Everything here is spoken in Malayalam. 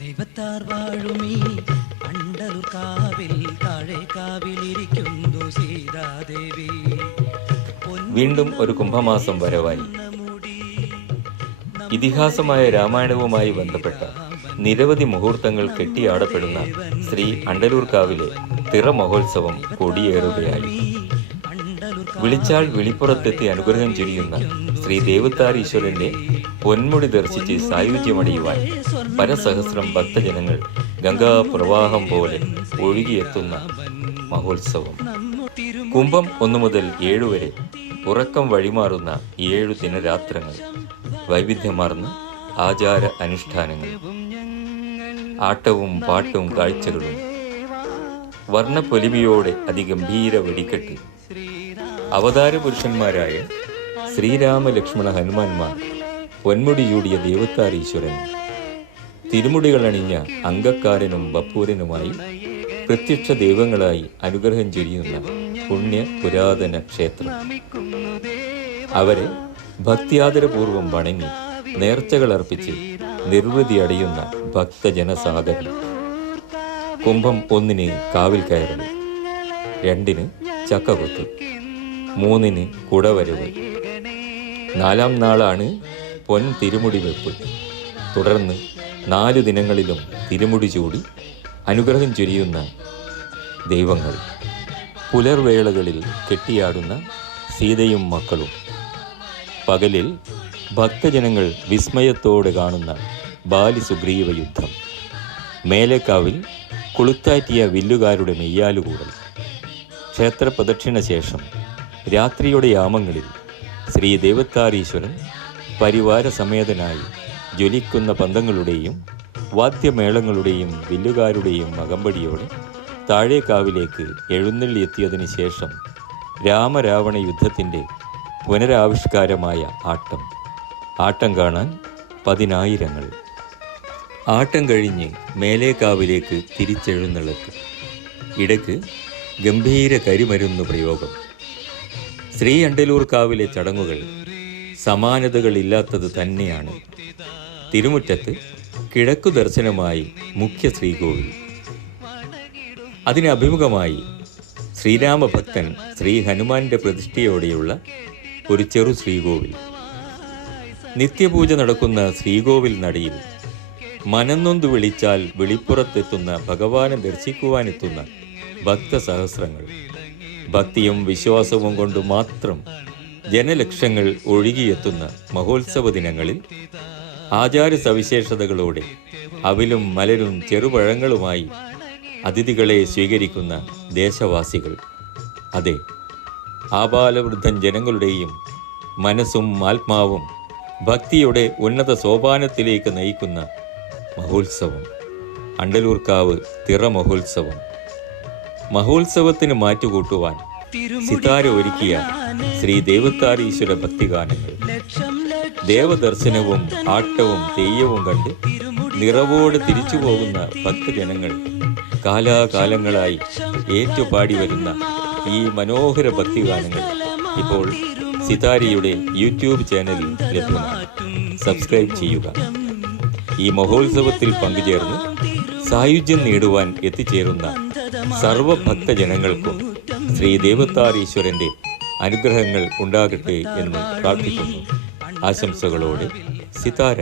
ദൈവത്താർ വാഴുമീ അണ്ടലൂർ കാവിൽ താഴെ കാവിലിരിക്കുന്നു സീതാദേവി. വീണ്ടും ഒരു കുംഭമാസം വരവായി. ഇതിഹാസമായ രാമായണവുമായി ബന്ധപ്പെട്ട നിരവധി മുഹൂർത്തങ്ങൾ കെട്ടിയാടപ്പെടുന്ന ശ്രീ അണ്ടലൂർ കാവിലെ തിറ മഹോത്സവം കൊടിയേറുകയായി. വിളിച്ചാൽ വിളിപ്പുറത്തെത്തി അനുഗ്രഹം ചൊരിയുന്ന ശ്രീ ദേവത്താരീശ്വരന്റെ പൊന്മുടി ദർശിച്ച് സായുജ്യമടിയുവാൻ പരസഹസ്രം ഭക്തജനങ്ങൾ ഗംഗാപ്രവാഹം പോലെ ഒഴുകിയെത്തുന്ന മഹോത്സവം. കുംഭം 1 മുതൽ 7 വരെ ഉറക്കം വഴിമാറുന്ന 7 ദിനരാത്രങ്ങൾ, വൈവിധ്യമാർന്ന ആചാര അനുഷ്ഠാനങ്ങൾ, ആട്ടവും പാട്ടും കാഴ്ചകളും, വർണ്ണപ്പൊലിമയോടെ അതിഗംഭീര വെടിക്കെട്ട്, അവതാര പുരുഷന്മാരായ ശ്രീരാമ ലക്ഷ്മണ ഹനുമാന്മാർ, പൊന്മുടി ചൂടിയ ദേവത്താരീശ്വരൻ, തിരുമുടികളണിഞ്ഞ അങ്കക്കാരനും ബപ്പൂരനുമായി പ്രത്യക്ഷ ദൈവങ്ങളായി അനുഗ്രഹം ചൊരിയുന്ന പുണ്യ പുരാതന ക്ഷേത്രം. അവരെ ഭക്തിയാദരപൂർവം വണങ്ങി നേർച്ചകൾ അർപ്പിച്ച് നിർവൃതി അടയുന്ന ഭക്തജനസാഗരം. കുംഭം 1 കാവിൽ കയറൽ, 2 ചക്കകൊത്ത്, 3 കുടവരവ്, 4 നാളാണ് പൊൻ തിരുമുടി വെപ്പ്. തുടർന്ന് 4 ദിനങ്ങളിലും തിരുമുടി ചൂടി അനുഗ്രഹം ചൊരിയുന്ന ദൈവങ്ങൾ. പുലർവേളകളിൽ കെട്ടിയാടുന്ന സീതയും മക്കളും. പകലിൽ ഭക്തജനങ്ങൾ വിസ്മയത്തോടെ കാണുന്ന ബാലിസുഗ്രീവ യുദ്ധം. മേലേക്കാവിൽ കുളുത്താറ്റിയ വില്ലുകാരുടെ മെയ്യാലുകൂടൽ. ക്ഷേത്ര പ്രദക്ഷിണ ശേഷം രാത്രിയുടെ യാമങ്ങളിൽ ശ്രീ ദേവത്താരീശ്വരൻ പരിവാര സമേതനായി ജ്വലിക്കുന്ന പന്തങ്ങളുടെയും വാദ്യമേളങ്ങളുടെയും വില്ലുകാരുടെയും അകമ്പടിയോടെ താഴേക്കാവിലേക്ക് എഴുന്നള്ളിയെത്തിയതിനു ശേഷം രാമരാവണ യുദ്ധത്തിൻ്റെ പുനരാവിഷ്കാരമായ ആട്ടം. ആട്ടം കാണാൻ പതിനായിരങ്ങൾ. ആട്ടം കഴിഞ്ഞ് മേലേക്കാവിലേക്ക് തിരിച്ചെഴുന്നള്ളത്ത്. ഇടയ്ക്ക് ഗംഭീര കരിമരുന്ന് പ്രയോഗം. ശ്രീ അണ്ടലൂർ കാവിലെ ചടങ്ങുകൾ സമാനതകളില്ലാത്തത് തന്നെയാണ്. തിരുമുറ്റത്ത് കിഴക്കു ദർശനമായി മുഖ്യ ശ്രീകോവിൽ. അതിനഭിമുഖമായി ശ്രീരാമഭക്തൻ ശ്രീ ഹനുമാന്റെ പ്രതിഷ്ഠയോടെയുള്ള ഒരു ചെറു ശ്രീകോവിൽ. നിത്യപൂജ നടക്കുന്ന ശ്രീകോവിൽ നടയിൽ മനംനൊന്തു വിളിച്ചാൽ വെളിപ്പുറത്തെത്തുന്ന ഭഗവാനെ ദർശിക്കുവാനെത്തുന്ന ഭക്തസഹസ്രങ്ങൾ. ഭക്തിയും വിശ്വാസവും കൊണ്ട് മാത്രം ജനലക്ഷങ്ങൾ ഒഴുകിയെത്തുന്ന മഹോത്സവ ദിനങ്ങളിൽ ആചാര സവിശേഷതകളോടെ അവിലും മലരും ചെറുപഴങ്ങളുമായി അതിഥികളെ സ്വീകരിക്കുന്ന ദേശവാസികൾ. അതെ, ആബാലവൃദ്ധൻ ജനങ്ങളുടെയും മനസ്സും ആത്മാവും ഭക്തിയുടെ ഉന്നത സോപാനത്തിലേക്ക് നയിക്കുന്ന മഹോത്സവം. അണ്ടലൂർക്കാവ് തിറ മഹോത്സവം. മഹോത്സവത്തിന് മാറ്റുകൂട്ടുവാൻ സിതാര ഒരുക്കിയ ശ്രീ ദേവത്താരീശ്വര ഭക്തിഗാനങ്ങൾ. ദേവദർശനവും ആട്ടവും തെയ്യവും കണ്ട് നിറവോടെ തിരിച്ചു പോകുന്ന ഭക്തജനങ്ങൾ കാലാകാലങ്ങളായി ഏറ്റുപാടി വരുന്ന ഈ മനോഹര ഭക്തിഗാനങ്ങൾ ഇപ്പോൾ സിതാരയുടെ യൂട്യൂബ് ചാനലിൽ ലഭ്യമാണ്. സബ്സ്ക്രൈബ് ചെയ്യുക. ഈ മഹോത്സവത്തിൽ പങ്കുചേർന്ന് സായുജ്യം നേടുവാൻ എത്തിച്ചേരുന്ന സർവഭക്തജനങ്ങൾക്കും ശ്രീ ദേവത്താരീശ്വരന്റെ അനുഗ്രഹങ്ങൾ ഉണ്ടാകട്ടെ എന്ന് പ്രാർത്ഥിക്കുന്നു. ആശംസകളോടെ സിതാര.